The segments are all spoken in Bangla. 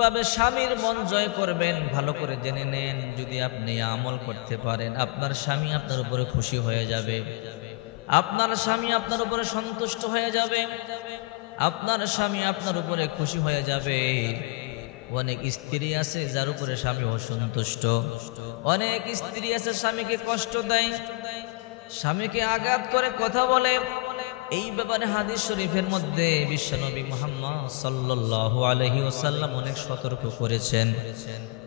ভাবে স্বামীর মন জয় করবেন ভালো করে জেনে নেন। যদি আপনি আমল করতে পারেন, আপনার স্বামী আপনার উপরে খুশি হয়ে যাবে, আপনার স্বামী আপনার উপরে সন্তুষ্ট হয়ে যাবে, আপনার স্বামী আপনার উপরে খুশি হয়ে যাবে। অনেক স্ত্রী আছে যার উপরে স্বামী অসন্তুষ্ট, অনেক স্ত্রী আছে স্বামীকে কষ্ট দেয়, স্বামীকে আঘাত করে কথা বলে। এই ব্যাপারে হাদিস শরীফের মধ্যে বিশ্বনবী মুহাম্মদ সাল্লাল্লাহু আলাইহি ওয়াসাল্লাম অনেক সতর্ক করেছেন।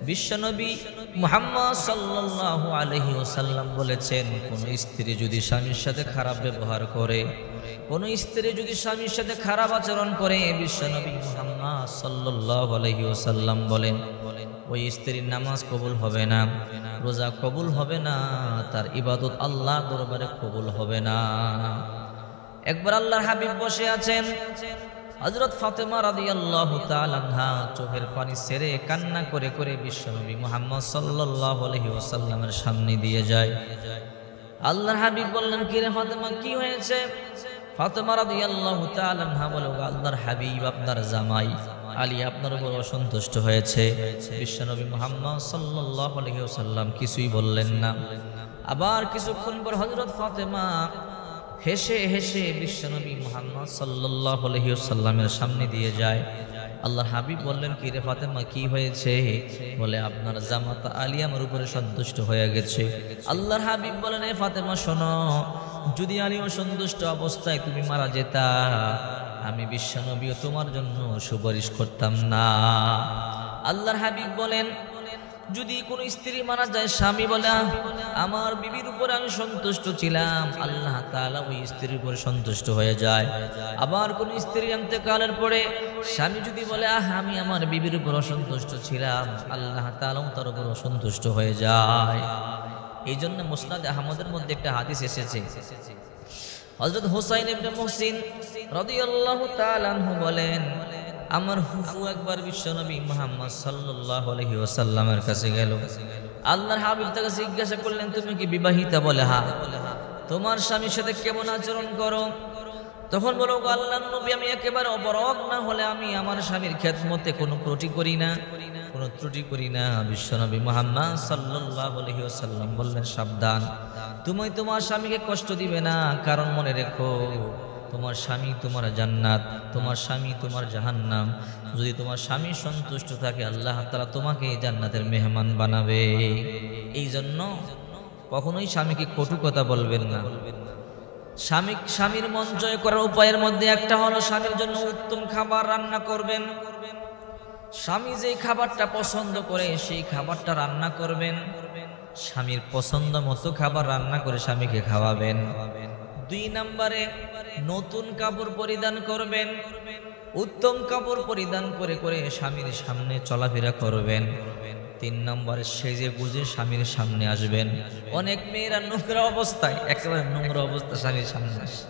বিশ্বনবী মুহাম্মদ সাল্লাল্লাহু আলাইহি ওয়াসাল্লাম বলেছেন, কোন স্ত্রী যদি স্বামীর সাথে খারাপ ব্যবহার করে, কোন স্ত্রী যদি স্বামীর সাথে খারাপ আচরণ করে, বিশ্বনবী মুহাম্মদ সাল্লাল্লাহু আলাইহি ওয়াসাল্লাম বলেন ওই স্ত্রীর নামাজ কবুল হবে না, রোজা কবুল হবে না, তার ইবাদত আল্লাহর দরবারে কবুল হবে না। একবার আল্লাহর হাবিব বসে আছেন, হযরত ফাতেমা রাদিয়াল্লাহু তাআলা আনহা চোখের পানি ছেড়ে কান্না করে করে বিশ্বনবী মুহাম্মদ সাল্লাল্লাহু আলাইহি ওয়াসাল্লামের সামনে দিয়ে যায়। আল্লাহর হাবিব বললেন, কি রে ফাতেমা, কি হয়েছে? ফাতেমা রাদিয়াল্লাহু তাআলা আনহা বলে, আল্লাহর হাবিব আপনার জামাই আলী আপনার উপর অসন্তুষ্ট হয়েছে। বিশ্বনবী মুহাম্মদ সাল্লাল্লাহু আলাইহি ওয়াসাল্লাম কিছুই বললেন না। আবার কিছুক্ষণ পর হযরত ফাতেমা হেসে হেসে বিশ্বনবী মুহাম্মদ সাল্লাল্লাহু আলাইহি ওয়াসাল্লামের সামনে দিয়ে যায়। আল্লাহর হাবিব বললেন, কি রে ফাতেমা, কি হয়েছে? বলে, আপনার জামাতা আলী আমার উপরে সন্তুষ্ট হয়ে গেছে। আল্লাহর হাবিব বলেন, এ ফাতেমা শোনো, যদি আলী অসন্তুষ্ট অবস্থায় তুমি মারা যেতা, আমি বিশ্বনবীও তোমার জন্য সুপারিশ করতাম না। আল্লাহর হাবিব বলেন, যদি কোনো স্ত্রী মারা যায়, স্বামী বলে আমার বিবির উপর আমি সন্তুষ্ট ছিলাম, আল্লাহ তাআলা ওই স্ত্রীর উপর সন্তুষ্ট হয়ে যায়। আবার কোন স্ত্রী ইন্তেকালের পরে স্বামী যদি বলে আমি আমার বিবির উপর অসন্তুষ্ট ছিলাম, আল্লাহ তাআলাও তার উপর অসন্তুষ্ট হয়ে যায়। এই জন্য মুসনাদ আহমদের মধ্যে একটা হাদিস এসেছে, হযরত হুসাইন ইবনে মুহসিন রাদিয়াল্লাহু তাআলা আনহু বলেন, আমার ফুফু একবার বিশ্বনবী মুহাম্মদ সাল্লাল্লাহু আলাইহি ওয়াসাল্লামের কাছে গেল। আল্লাহর হাবিব তাকে জিজ্ঞাসা করলেন, তুমি কি বিবাহিতা? বলে, হ্যাঁ। তোমার স্বামীর সাথে কেমন আচরণ করো? তখন বলো, আল্লাহর নবী, আমি একেবারে অবরগ না হলে আমি আমার স্বামীর খেদমতে কোনো ত্রুটি করি না, কোনো ত্রুটি করি না। বিশ্বনবী মুহাম্মদ সাল্লাল্লাহু আলাইহি ওয়াসাল্লাম বললেন, সাবধান, তুমি তোমার স্বামীকে কষ্ট দিবে না, কারণ মনে রেখো তোমার স্বামী তোমার জান্নাত, তোমার স্বামী তোমার জাহান্নাম। যদি তোমার স্বামী সন্তুষ্ট থাকে, আল্লাহ তাআলা তোমাকে জান্নাতের মেহমান বানাবে। এই জন্য কখনোই স্বামীকে কটু কথা বলবেন না। স্বামীর মন জয় করার উপায়ের মধ্যে একটা হলো স্বামীর জন্য উত্তম খাবার রান্না করবেন। স্বামী যে খাবারটা পছন্দ করে সেই খাবারটা রান্না করবেন। স্বামীর পছন্দ মতো খাবার রান্না করে স্বামীকে খাওয়াবেন। 2 নম্বরে নতুন কাপড় পরিধান করবেন, উত্তম কাপড় পরিধান করে করে স্বামীর সামনে চলাফেরা করবেন। 3 নম্বরে সেজে গুজে স্বামীর সামনে আসবেন। অনেক মেয়েরা নোংরা অবস্থায়, একেবারে নোংরা অবস্থা স্বামীর সামনে আসে,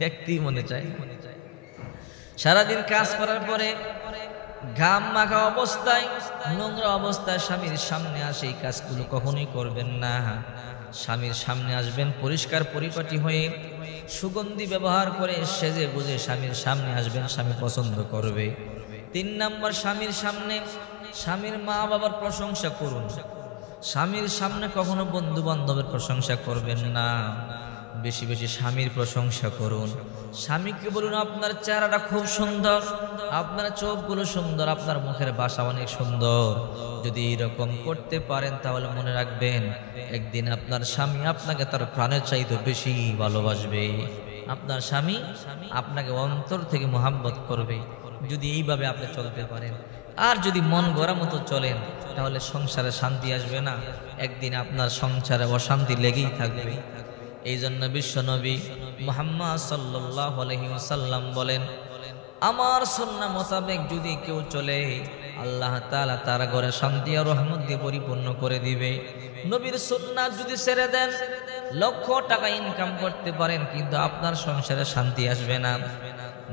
দেখতেই মনে চায়। সারাদিন কাজ করার পরে ঘাম মাখা অবস্থায়, নোংরা অবস্থায় স্বামীর সামনে আসে, এই কাজগুলো কখনোই করবেন না। স্বামীর সামনে আসবেন পরিষ্কার পরিপাটি হয়ে, সুগন্ধি ব্যবহার করে সেজে গুজে স্বামীর সামনে আসবেন, স্বামী পছন্দ করবে। 3 নম্বর, স্বামীর সামনে স্বামীর মা বাবার প্রশংসা করুন। স্বামীর সামনে কখনো বন্ধু বান্ধবের প্রশংসা করবেন না, বেশি বেশি স্বামীর প্রশংসা করুন। স্বামীকে বলুন, আপনার চেহারাটা খুব সুন্দর, আপনার চোখগুলো সুন্দর, আপনার মুখের ভাষা অনেক সুন্দর। যদি এরকম করতে পারেন তাহলে মনে রাখবেন, একদিন আপনার স্বামী আপনাকে তার প্রাণের চাইতে বেশি ভালোবাসবে। আপনার স্বামী আপনাকে অন্তর থেকে মহব্বত করবে যদি এইভাবে আপনি চলতে পারেন। আর যদি মন গড়া মতো চলেন তাহলে সংসারে শান্তি আসবে না, একদিন আপনার সংসারে অশান্তি লেগেই থাকবে। এই জন্য বিশ্বনবী মুহাম্মদ সাল্লাল্লাহু আলাইহি ওয়াসাল্লাম বলেন, আমার সুন্নাহ মোতাবেক যদি কেউ চলে, আল্লাহ তাআলা তার ঘরে শান্তি আর রহমত দিয়ে পরিপূর্ণ করে দিবে। নবীর সুন্নাহ যদি ছেড়ে দেন, লক্ষ টাকা ইনকাম করতে পারেন কিন্তু আপনার সংসারে শান্তি আসবে না।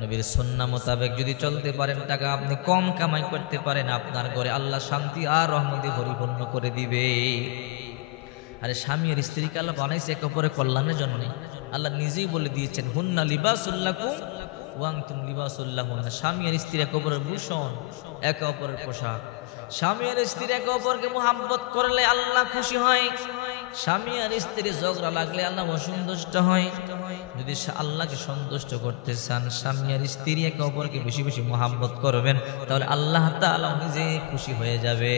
নবীর সুন্নাহ মোতাবেক যদি চলতে পারেন, টাকা আপনি কম কামাই করতে পারেন, আপনার ঘরে আল্লাহ শান্তি আর রহমত দিয়ে পরিপূর্ণ করে দিবে। আরে স্বামী আর স্ত্রীকে আল্লাহ বানাইছে একে অপরের কল্যাণের জন্য। আল্লাহ নিজেই বলে দিয়েছেন, হুন্না লিবাসুল লাকুম ওয়াংতুম লিবাসুল লাহুন্না, স্বামী আর স্ত্রী একে অপরের ভূষণ, একে অপরের পোশাক। স্বামী আর স্ত্রী একে অপরকে মুহাব্বত করলে আল্লাহ খুশি হয়। স্বামী আর স্ত্রী ঝগড়া লাগলে আল্লাহ অসন্তুষ্ট হয়। যদি আল্লাহকে সন্তুষ্ট করতে চান, স্বামী আর স্ত্রী একে অপরকে বেশি বেশি মুহাব্বত করবেন, তাহলে আল্লাহ তাআলা নিজে খুশি হয়ে যাবে।